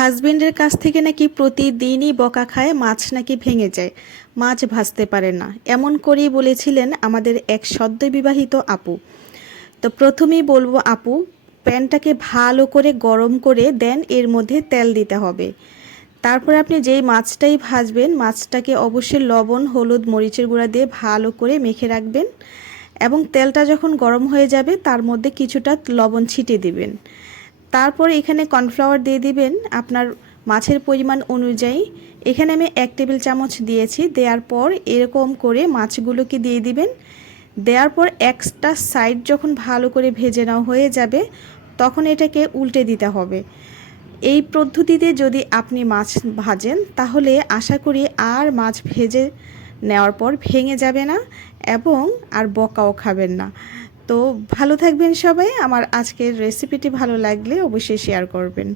হাজবেন্ডের কাছ থেকে নাকি প্রতিদিনই বকা খায়, মাছ নাকি ভেঙে যায়। মাছ ভাজতে পারে না। এমন করেই বলেছিলেন আমাদের এক সদ্য বিবাহিত আপু। তো প্রথমেই বলব, আপু, প্যানটাকে ভালো করে গরম করে দেন, এর মধ্যে তেল দিতে হবে। তারপর আপনি যেই মাছটাই ভাজবেন, মাছটাকে অবশ্যই লবণ, হলুদ, মরিচের গুঁড়া দিয়ে ভালো করে মেখে রাখবেন এবং তেলটা যখন গরম হয়ে যাবে, তার মধ্যে কিছুটা লবণ ছিটিয়ে দিবেন। তারপর এখানে কর্নফ্লাওয়ার দিয়ে দিবেন আপনার মাছের পরিমাণ অনুযায়ী। এখানে আমি এক টেবিল চামচ দিয়েছি। দেওয়ার পর এরকম করে মাছগুলোকে দিয়ে দিবেন। দেওয়ার পর এক্সট্রা সাইড যখন ভালো করে ভেজে নেওয়া হয়ে যাবে, তখন এটাকে উল্টে দিতে হবে। এই পদ্ধতিতে যদি আপনি মাছ ভাজেন, তাহলে আশা করি আর মাছ ভেজে নেওয়ার পর ভেঙে যাবে না এবং আর বকাও খাবেন না। তো ভালো থাকবেন সবাই। আমার আজকের রেসিপিটি ভালো লাগলে অবশ্যই শেয়ার করবেন।